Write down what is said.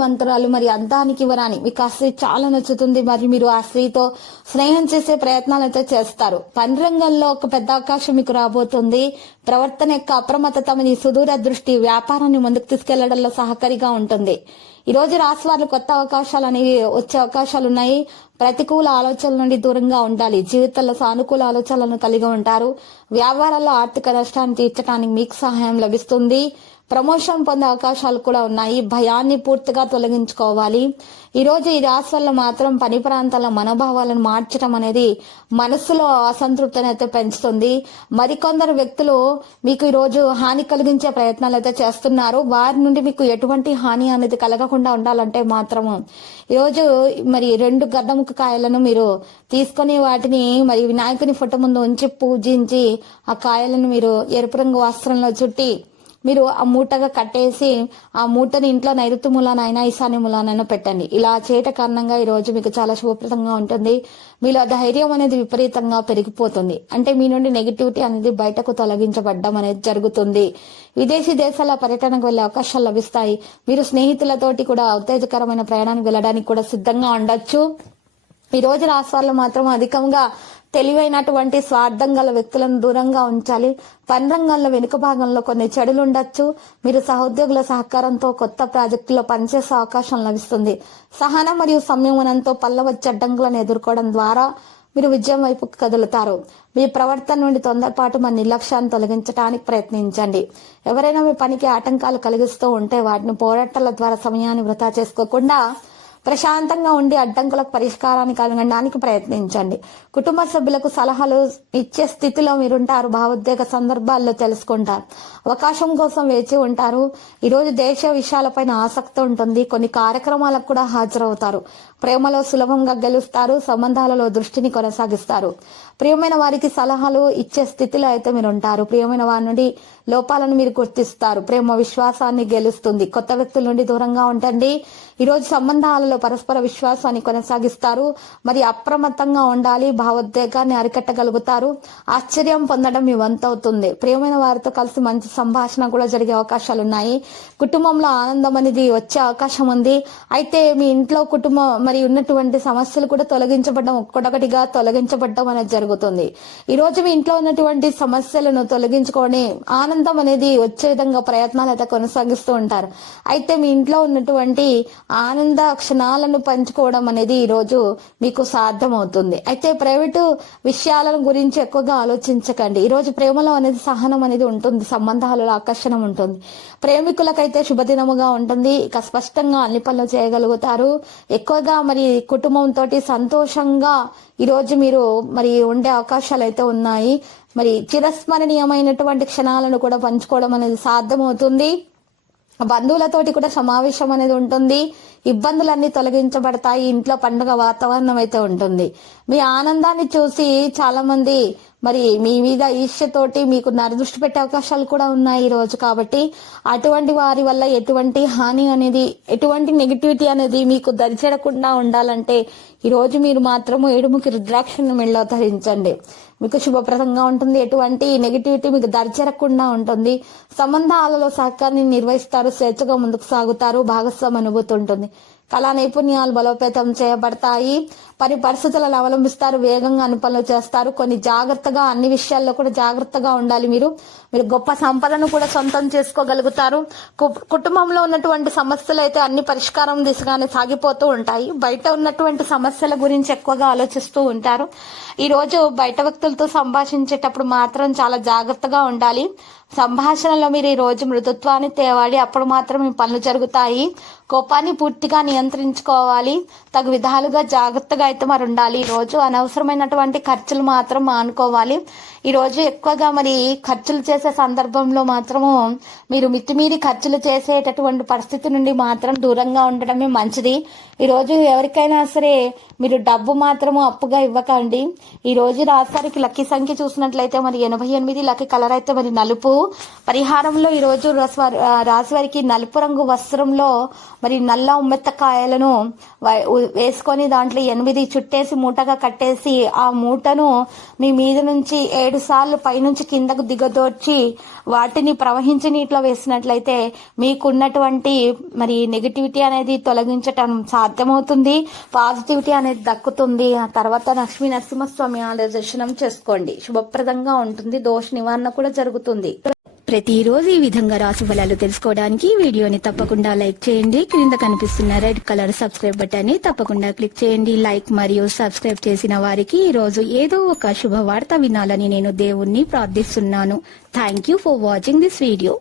మంత్రాలు మరి అద్దానికి ఇవ్వరాని మీకు ఆ స్త్రీ చాలా నచ్చుతుంది. మరి మీరు ఆ స్త్రీతో స్నేహం చేసే ప్రయత్నాలు అయితే చేస్తారు. పని రంగంలో ఒక పెద్ద అవకాశం మీకు రాబోతుంది. ప్రవర్తన యొక్క అప్రమత్తత మీ సుదూర దృష్టి వ్యాపారాన్ని ముందుకు తీసుకెళ్లడంలో సహకారిగా ఉంటుంది. ఈ రోజు రాశి వారు కొత్త అవకాశాలు అనేవి వచ్చే అవకాశాలు ఉన్నాయి. ప్రతికూల ఆలోచనల నుండి దూరంగా ఉండాలి. జీవితంలో సానుకూల ఆలోచనలను కలిగి ఉంటారు. వ్యాపారాల్లో ఆర్థిక నష్టాన్ని తీర్చడానికి మీకు సహాయం లభిస్తుంది. ప్రమోషన్ పొందే అవకాశాలు కూడా ఉన్నాయి. భయాన్ని పూర్తిగా తొలగించుకోవాలి. ఈ రోజు ఈ రాశి వల్ల మాత్రం పని ప్రాంతాల మనోభావాలను మార్చడం అనేది మనసులో అసంతృప్తిని అయితే పెంచుతుంది. మరికొందరు వ్యక్తులు మీకు ఈ రోజు హాని కలిగించే ప్రయత్నాలు అయితే చేస్తున్నారు. వారి నుండి మీకు ఎటువంటి హాని అనేది కలగకుండా ఉండాలంటే మాత్రము ఈరోజు మరి 2 గడ్డముక్క కాయలను మీరు తీసుకొని వాటిని మరి వినాయకుని ఫోటో ముందు ఉంచి పూజించి ఆ కాయలను మీరు ఎరుపు రంగు వస్త్రంలో చుట్టి మీరు ఆ మూటగా కట్టేసి ఆ మూటని ఇంట్లో నైరుతి మూలానైనా ఈశాన్య మూలానైనా పెట్టండి. ఇలా చేయట కారణంగా ఈ రోజు మీకు చాలా శుభప్రదంగా ఉంటుంది. మీలో ధైర్యం అనేది విపరీతంగా పెరిగిపోతుంది. అంటే మీ నుండి నెగిటివిటీ అనేది బయటకు తొలగించబడ్డం అనేది జరుగుతుంది. విదేశీ దేశాల పర్యటనకు వెళ్లే అవకాశాలు లభిస్తాయి. మీరు స్నేహితులతోటి కూడా ఉత్తేజకరమైన ప్రయాణానికి వెళ్ళడానికి కూడా సిద్ధంగా ఉండొచ్చు. ఈ రోజు రాష్ట్రాల్లో మాత్రం అధికంగా తెలివైనటువంటి స్వార్థం గల వ్యక్తులను దూరంగా ఉంచాలి. పని రంగంలో వెనుక భాగంలో కొన్ని చెడులు ఉండొచ్చు. మీరు సహోద్యోగుల సహకారంతో కొత్త ప్రాజెక్టులో పనిచేసే అవకాశం లభిస్తుంది. సహనం మరియు సంయమనంతో పల్లవచ్చే అడ్డంకులను ఎదుర్కోవడం ద్వారా మీరు విజయం వైపు కదులుతారు. మీ ప్రవర్తన నుండి తొందరపాటు మన నిర్లక్ష్యాన్ని తొలగించడానికి ప్రయత్నించండి. ఎవరైనా మీ పనికి ఆటంకాలు కలిగిస్తూ ఉంటే వాటిని పోరాటాల ద్వారా సమయాన్ని వృధా చేసుకోకుండా ప్రశాంతంగా ఉండి అడ్డంకులకు పరిష్కారాన్ని కలగడానికి ప్రయత్నించండి. కుటుంబ సభ్యులకు సలహాలు ఇచ్చే స్థితిలో మీరుంటారు. భావోద్వేగ సందర్భాల్లో తెలుసుకుంటారు. అవకాశం కోసం వేచి ఉంటారు. ఈరోజు దేశ విషయాలపైన ఆసక్తి ఉంటుంది. కొన్ని కార్యక్రమాలకు కూడా హాజరవుతారు. ప్రేమలో సులభంగా గెలుస్తారు. సంబంధాలలో దృష్టిని కొనసాగిస్తారు. ప్రియమైన వారికి సలహాలు ఇచ్చే స్థితిలో అయితే మీరు ఉంటారు. ప్రియమైన వారి నుండి లోపాలను మీరు గుర్తిస్తారు. ప్రేమ విశ్వాసాన్ని గెలుస్తుంది. కొత్త వ్యక్తుల నుండి దూరంగా ఉండండి. ఈరోజు సంబంధాలలో పరస్పర విశ్వాసాన్ని కొనసాగిస్తారు. మరి అప్రమత్తంగా ఉండాలి. భావోద్వేగాన్ని అరికట్టగలుగుతారు. ఆశ్చర్యం పొందడం మీ వంతవుతుంది. ప్రియమైన వారితో కలిసి మంచి సంభాషణ కూడా జరిగే అవకాశాలు ఉన్నాయి. కుటుంబంలో ఆనందం అనేది వచ్చే అవకాశం ఉంది. అయితే మీ ఇంట్లో కుటుంబం మరి ఉన్నటువంటి సమస్యలు కూడా తొలగించబడడం ఒక్కొక్కటిగా తొలగించబడడం అనేది జరుగుతుంది. ఈ రోజు మీ ఇంట్లో ఉన్నటువంటి సమస్యలను తొలగించుకొని ఆనందం అనేది వచ్చే విధంగా ప్రయత్నాలు అయితే కొనసాగిస్తూ ఉంటారు. అయితే మీ ఇంట్లో ఉన్నటువంటి ఆనంద క్షణాలను పంచుకోవడం అనేది ఈ రోజు మీకు సాధ్యమవుతుంది. అయితే ప్రైవేటు విషయాల గురించి ఎక్కువగా ఆలోచించకండి. ఈ రోజు ప్రేమలో అనేది సహనం అనేది ఉంటుంది. సంబంధాలలో ఆకర్షణ ఉంటుంది. ప్రేమికులకైతే శుభదినముగా ఉంటుంది. ఇక స్పష్టంగా అన్ని పనులు చేయగలుగుతారు. ఎక్కువగా మరి కుటుంబంతో సంతోషంగా ఈ రోజు మీరు మరి ఉండే అవకాశాలు అయితే ఉన్నాయి. మరి చిరస్మరణీయమైనటువంటి క్షణాలను కూడా పంచుకోవడం అనేది సాధ్యమవుతుంది. బంధువులతోటి కూడా సమావేశం అనేది ఉంటుంది. ఇబ్బందులన్నీ తొలగించబడతాయి. ఇంట్లో పండుగ వాతావరణం అయితే ఉంటుంది. మీ ఆనందాన్ని చూసి చాలా మంది మరి మీ మీద ఈర్ష్యతోటి మీకు నరదృష్టి పెట్టే అవకాశాలు కూడా ఉన్నాయి ఈ రోజు. కాబట్టి అటువంటి వారి వల్ల ఎటువంటి హాని అనేది ఎటువంటి నెగిటివిటీ అనేది మీకు దరిచేరకుండా ఉండాలంటే ఈ రోజు మీరు మాత్రము ఏడుముఖి రుద్రాక్షను మెళ్ళో ధరించండి. మీకు శుభప్రదంగా ఉంటుంది. ఎటువంటి నెగిటివిటీ మీకు దరిచేరకుండా ఉంటుంది. సంబంధాలలో సహకారాన్ని నిర్వహిస్తారు. స్వేచ్ఛగా ముందుకు సాగుతారు. భాగస్వామి అనుభూతి ఉంటుంది. కళా నైపుణ్యాలు బలోపేతం చేయబడతాయి. పరిస్థితులను అవలంబిస్తారు. వేగంగా పనులు చేస్తారు. కొన్ని జాగ్రత్తగా అన్ని విషయాల్లో కూడా జాగ్రత్తగా ఉండాలి. మీరు గొప్ప సంపదను కూడా సొంతం చేసుకోగలుగుతారు. కుటుంబంలో ఉన్నటువంటి సమస్యలు అయితే అన్ని పరిష్కారం దిశగానే సాగిపోతూ ఉంటాయి. బయట ఉన్నటువంటి సమస్యల గురించి ఎక్కువగా ఆలోచిస్తూ ఉంటారు. ఈ రోజు బయట వ్యక్తులతో సంభాషించేటప్పుడు మాత్రం చాలా జాగ్రత్తగా ఉండాలి. సంభాషణలో మీరు ఈ రోజు మృదుత్వాన్ని తేవాలి. అప్పుడు మాత్రం మీ పనులు జరుగుతాయి. కోపాన్ని పూర్తిగా నియంత్రించుకోవాలి. తగు విధాలుగా జాగ్రత్తగా అయితే మరి ఉండాలి. ఈ రోజు అనవసరమైనటువంటి ఖర్చులు మాత్రం మానుకోవాలి. ఈ రోజు ఎక్కువగా మరి ఖర్చులు చేసే సందర్భంలో మాత్రము మీరు మితిమీరి ఖర్చులు చేసేటటువంటి పరిస్థితి నుండి మాత్రం దూరంగా ఉండడమే మంచిది. ఈ రోజు ఎవరికైనా సరే మీరు డబ్బు మాత్రము అప్పుగా ఇవ్వకండి. ఈ రోజు రాశివారికి లక్కీ సంఖ్య చూసినట్లయితే మరి 88, లక్కీ కలర్ అయితే మరి నలుపు. పరిహారంలో ఈ రోజు రాశివారికి నలుపు రంగు వస్త్రంలో మరి నల్ల ఉమ్మెత్తకాయలను వేసుకొని దాంట్లో 8 చుట్టేసి మూటగా కట్టేసి ఆ మూటను మీ మీద నుంచి 7 సార్లు పైనుంచి కిందకు దిగదోర్చి వాటిని ప్రవహించి నీటిలో వేసినట్లయితే మీకున్నటువంటి మరి నెగిటివిటీ అనేది తొలగించటం సాధ్యమవుతుంది, పాజిటివిటీ అనేది దక్కుతుంది. ఆ తర్వాత లక్ష్మీ నరసింహస్వామి ఆలయ దర్శనం చేసుకోండి, శుభప్రదంగా ఉంటుంది, దోష నివారణ కూడా జరుగుతుంది. ప్రతిరోజు ఈ విధంగా రాశి ఫలాలు తెలుసుకోవడానికి వీడియోని తప్పకుండా లైక్ చేయండి. క్రింద కనిపిస్తున్న రెడ్ కలర్ సబ్స్క్రైబ్ బటన్ ని తప్పకుండా క్లిక్ చేయండి. లైక్ మరియు సబ్స్క్రైబ్ చేసిన వారికి ఈ రోజు ఏదో ఒక శుభవార్త వినాలని నేను దేవుణ్ణి ప్రార్థిస్తున్నాను. Thank you for watching this video.